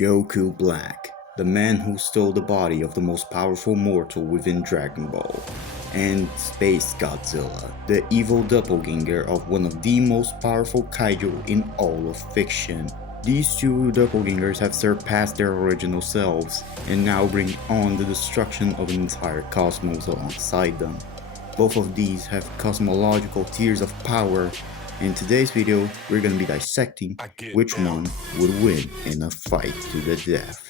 Goku Black, the man who stole the body of the most powerful mortal within Dragon Ball, and SpaceGodzilla, the evil doppelganger of one of the most powerful kaiju in all of fiction. These two doppelgangers have surpassed their original selves and now bring on the destruction of an entire cosmos alongside them. Both of these have cosmological tiers of power. In today's video, we're gonna be dissecting which one would win in a fight to the death.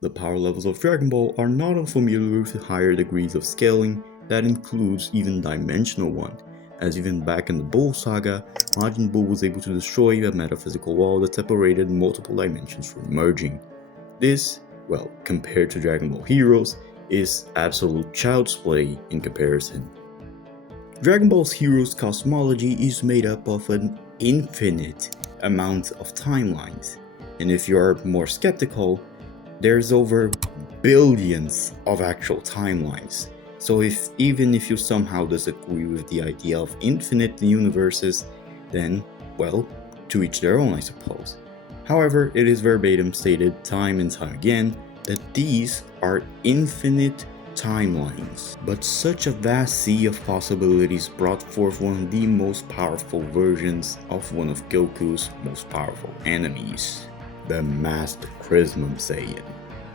The power levels of Dragon Ball are not unfamiliar with higher degrees of scaling that includes even dimensional one, as even back in the Bull saga, Majin Buu was able to destroy a metaphysical wall that separated multiple dimensions from merging. This, well, compared to Dragon Ball Heroes, is absolute child's play in comparison. Dragon Ball's Heroes cosmology is made up of an infinite amount of timelines, and if you are more skeptical, there's over billions of actual timelines. So even if you somehow disagree with the idea of infinite universes, then, well, to each their own, I suppose. However, it is verbatim stated time and time again that these are infinite timelines. But such a vast sea of possibilities brought forth one of the most powerful versions of one of Goku's most powerful enemies, the Master Crismon Saiyan.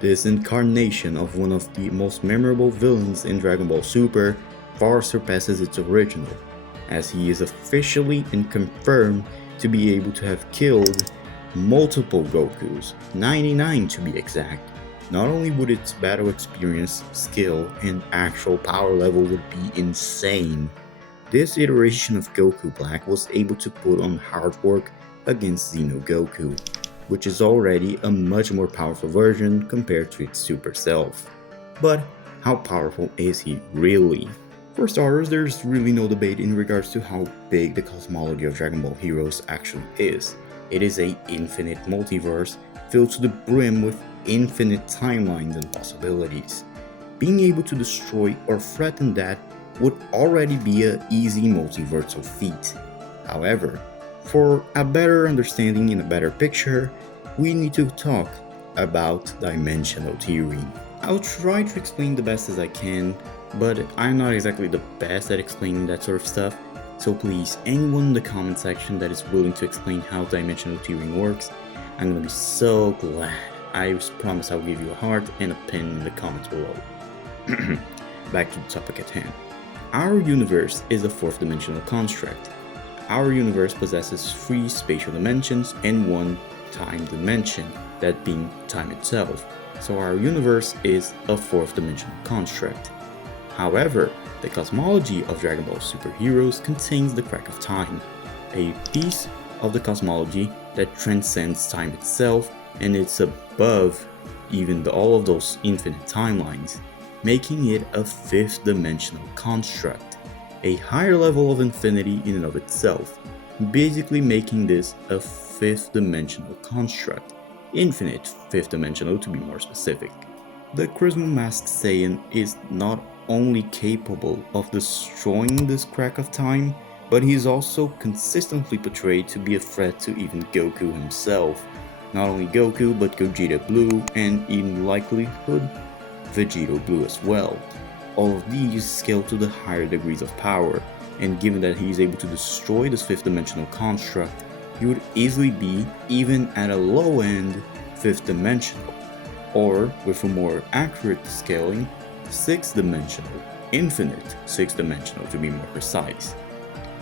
This incarnation of one of the most memorable villains in Dragon Ball Super far surpasses its original, as he is officially and confirmed to be able to have killed multiple Gokus, 99 to be exact. Not only would its battle experience, skill, and actual power level would be insane, this iteration of Goku Black was able to put on hard work against Xeno Goku, which is already a much more powerful version compared to its super self. But how powerful is he really? For starters, there's really no debate in regards to how big the cosmology of Dragon Ball Heroes actually is. It is an infinite multiverse filled to the brim with infinite timelines and possibilities. Being able to destroy or threaten that would already be an easy multiversal feat. However, for a better understanding and a better picture, we need to talk about dimensional tiering. I'll try to explain the best as I can, but I'm not exactly the best at explaining that sort of stuff, so please, anyone in the comment section that is willing to explain how dimensional tiering works, I'm gonna be so glad. I promise I'll give you a heart and a pin in the comments below. Back to the topic at hand. Our universe is a fourth dimensional construct. Our universe possesses 3 spatial dimensions and 1 time dimension, that being time itself, so our universe is a 4th dimensional construct. However, the cosmology of Dragon Ball Super Heroes contains the crack of time, a piece of the cosmology that transcends time itself, and it's above even all of those infinite timelines, making it a 5th dimensional construct, a higher level of infinity in and of itself, basically making this a 5th dimensional construct, infinite 5th dimensional to be more specific. The Crismon Masked Saiyan is not only capable of destroying this crack of time, but he is also consistently portrayed to be a threat to even Goku himself. Not only Goku, but Gogeta Blue, and in likelihood, Vegito Blue as well. All of these scale to the higher degrees of power, and given that he is able to destroy this 5th dimensional construct, he would easily be, even at a low end, 5th dimensional, or with a more accurate scaling, 6th dimensional, infinite 6th dimensional to be more precise.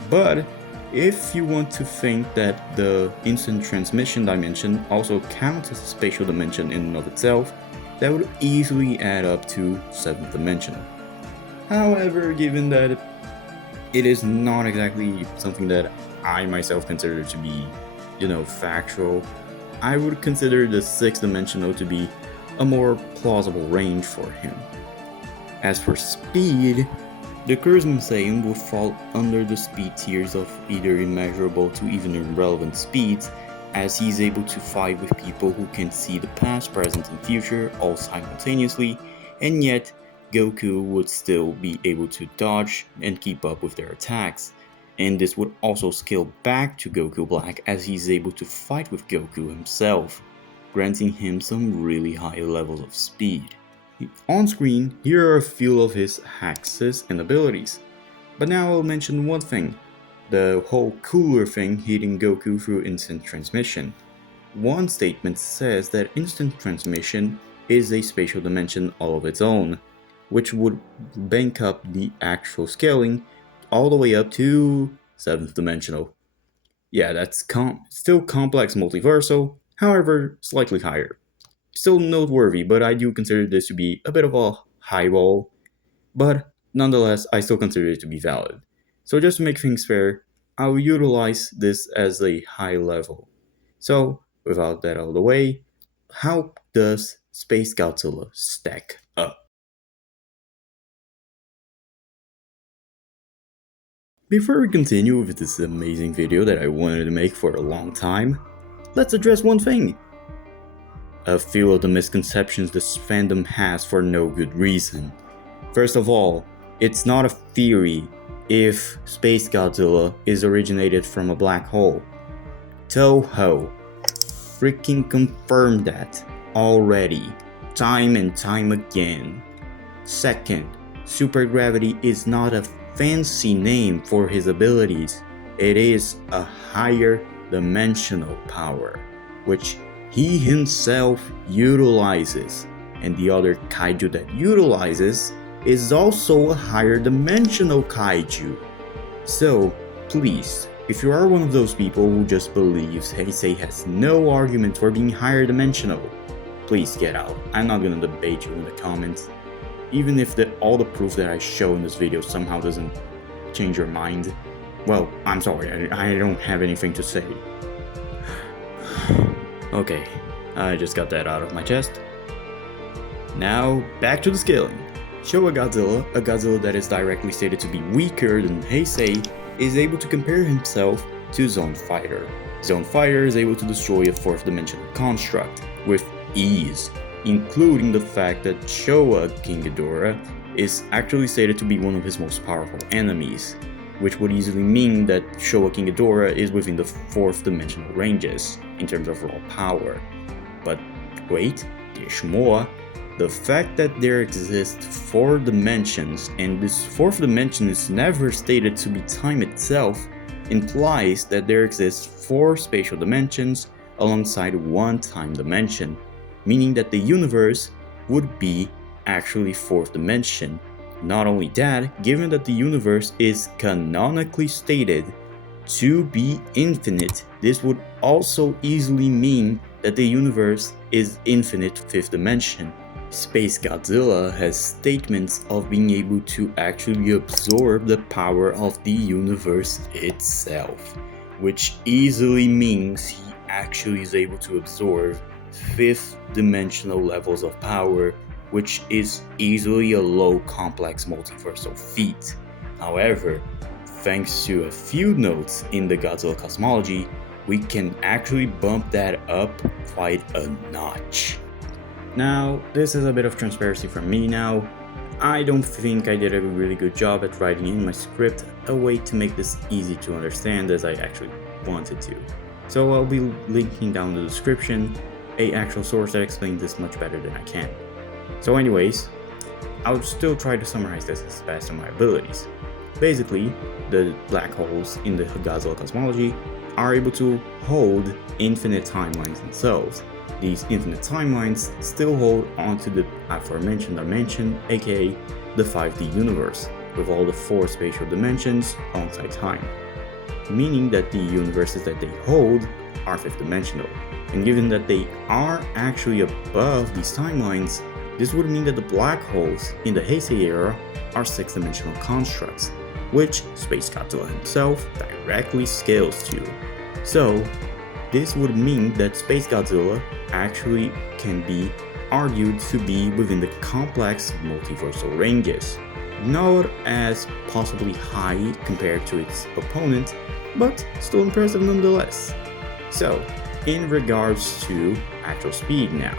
But if you want to think that the instant transmission dimension also counts as a spatial dimension in and of itself, that would easily add up to 7th dimensional. However, given that it is not exactly something that I myself consider to be, factual, I would consider the 6th dimensional to be a more plausible range for him. As for speed, the Crismon Saiyan would fall under the speed tiers of either immeasurable to even irrelevant speeds, as he is able to fight with people who can see the past, present, and future all simultaneously, and yet Goku would still be able to dodge and keep up with their attacks. and this would also scale back to Goku Black as he's able to fight with Goku himself, granting him some really high levels of speed. On screen, here are a few of his hacks and abilities, but now I'll mention one thing, the whole cooler thing hitting Goku through instant transmission. One statement says that instant transmission is a spatial dimension all of its own, which would bank up the actual scaling all the way up to 7th dimensional. Yeah, that's still complex multiversal, however, slightly higher. Still noteworthy, but I do consider this to be a bit of a highball, but nonetheless, I still consider it to be valid. So just to make things fair, I'll utilize this as a high level. So, without that out of the way, how does SpaceGodzilla stack up? Before we continue with this amazing video that I wanted to make for a long time, let's address one thing. A few of the misconceptions this fandom has for no good reason. First of all, it's not a theory if SpaceGodzilla is originated from a black hole. Toho freaking confirmed that already, time and time again. Second, supergravity is not a fancy name for his abilities. It is a higher dimensional power, which he himself utilizes, and the other kaiju that utilizes is also a higher dimensional kaiju. So, please, if you are one of those people who just believes Heisei has no argument for being higher dimensional, please get out. I'm not gonna debate you in the comments. Even if all the proof that I show in this video somehow doesn't change your mind, well, I'm sorry, I don't have anything to say. Okay, I just got that out of my chest. Now, back to the scaling. Showa Godzilla, a Godzilla that is directly stated to be weaker than Heisei, is able to compare himself to Zone Fighter. Zone Fighter is able to destroy a 4th dimensional construct with ease, including the fact that Showa King Ghidorah is actually stated to be one of his most powerful enemies, which would easily mean that Showa King Ghidorah is within the 4th dimensional ranges in terms of raw power. But wait, there's more. The fact that there exist 4 dimensions and this 4th dimension is never stated to be time itself implies that there exists 4 spatial dimensions alongside 1 time dimension, meaning that the universe would be actually 4th dimension. Not only that, given that the universe is canonically stated to be infinite, this would also easily mean that the universe is infinite 5th dimension. SpaceGodzilla has statements of being able to actually absorb the power of the universe itself, which easily means he actually is able to absorb 5th dimensional levels of power, which is easily a low complex multiversal feat. However, thanks to a few notes in the Godzilla cosmology, we can actually bump that up quite a notch. Now, this is a bit of transparency from me now. I don't think I did a really good job at writing in my script a way to make this easy to understand as I actually wanted to. So I'll be linking down in the description an actual source that explains this much better than I can. So anyways, I'll still try to summarize this as best of my abilities. Basically, the black holes in the Godzilla cosmology are able to hold infinite timelines themselves. These infinite timelines still hold onto the aforementioned dimension, aka the 5D universe, with all the 4 spatial dimensions alongside time, meaning that the universes that they hold are 5th dimensional. And given that they are actually above these timelines, this would mean that the black holes in the Heisei era are 6th dimensional constructs, which SpaceGodzilla himself directly scales to. So, this would mean that SpaceGodzilla actually can be argued to be within the complex multiversal ranges. Not as possibly high compared to its opponent, but still impressive nonetheless. So, in regards to actual speed now.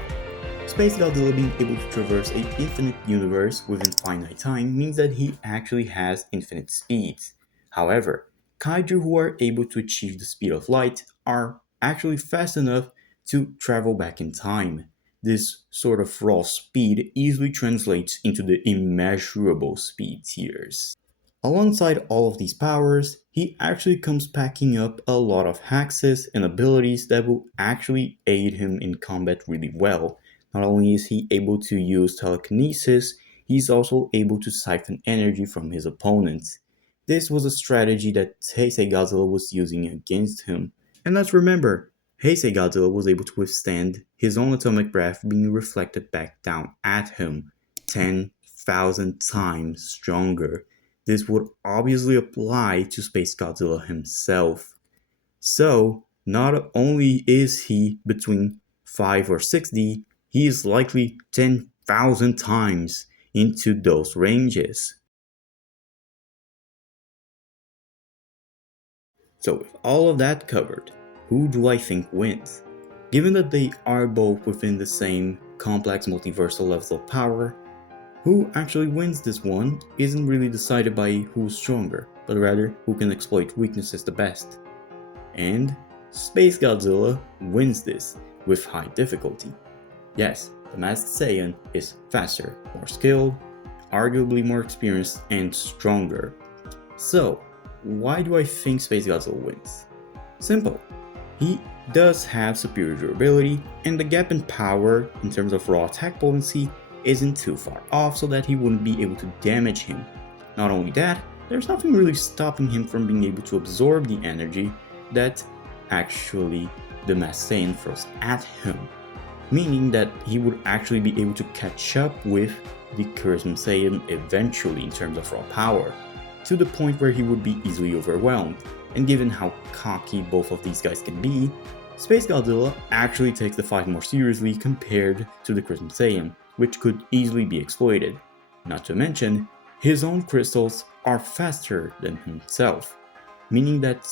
SpaceGodzilla being able to traverse an infinite universe within finite time means that he actually has infinite speeds. However, kaiju who are able to achieve the speed of light are actually fast enough to travel back in time. This sort of raw speed easily translates into the immeasurable speed tiers. Alongside all of these powers, he actually comes packing up a lot of hexes and abilities that will actually aid him in combat really well. Not only is he able to use telekinesis, he's also able to siphon energy from his opponents. This was a strategy that Heisei Godzilla was using against him. And let's remember, Heisei Godzilla was able to withstand his own atomic breath being reflected back down at him, 10,000 times stronger. This would obviously apply to SpaceGodzilla himself. So, not only is he between 5 or 6D, he is likely 10,000 times into those ranges. So with all of that covered, who do I think wins? Given that they are both within the same complex multiversal levels of power, who actually wins this one isn't really decided by who's stronger, but rather who can exploit weaknesses the best. And SpaceGodzilla wins this with high difficulty. Yes, the Masked Saiyan is faster, more skilled, arguably more experienced, and stronger. So, why do I think SpaceGodzilla wins? Simple. He does have superior durability, and the gap in power in terms of raw attack potency isn't too far off so that he wouldn't be able to damage him. Not only that, there's nothing really stopping him from being able to absorb the energy that actually the Masked Saiyan throws at him, meaning that he would actually be able to catch up with the Crismon Saiyan eventually in terms of raw power, to the point where he would be easily overwhelmed. And given how cocky both of these guys can be, SpaceGodzilla actually takes the fight more seriously compared to the Crismon Saiyan, which could easily be exploited. Not to mention, his own crystals are faster than himself, meaning that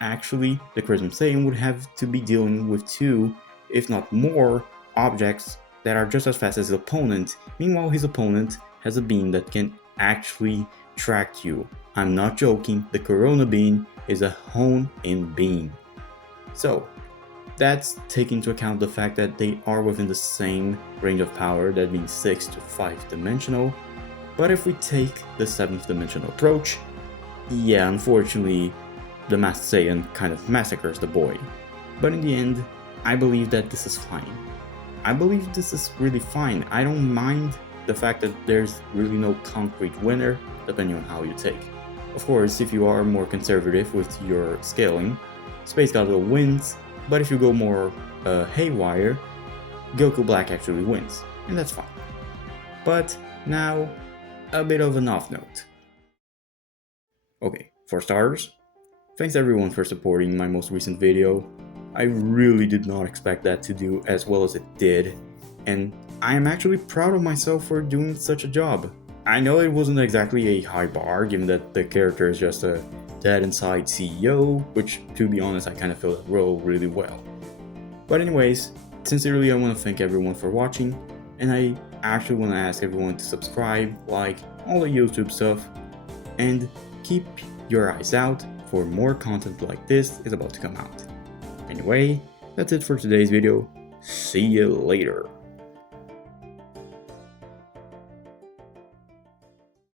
actually the Crismon Saiyan would have to be dealing with 2, if not more, objects that are just as fast as his opponent. Meanwhile, his opponent has a beam that can actually track you. I'm not joking, the Corona beam is a hone-in beam. So, that's taking into account the fact that they are within the same range of power, that being 6 to 5 dimensional. But if we take the 7th dimensional approach, yeah, unfortunately, the Masked Saiyan kind of massacres the boy. But in the end, I believe that this is fine. I believe this is really fine. I don't mind the fact that there's really no concrete winner, depending on how you take. Of course, if you are more conservative with your scaling, SpaceGodzilla wins, but if you go more haywire, Goku Black actually wins, and that's fine. But now, a bit of an off note. Okay, for starters, thanks everyone for supporting my most recent video. I really did not expect that to do as well as it did, and I am actually proud of myself for doing such a job. I know it wasn't exactly a high bar, given that the character is just a dead inside CEO, which, to be honest, I kind of feel that role really well. But anyways, sincerely I want to thank everyone for watching, and I actually want to ask everyone to subscribe, like, all the YouTube stuff, and keep your eyes out for more content like this is about to come out. Anyway, that's it for today's video. See you later.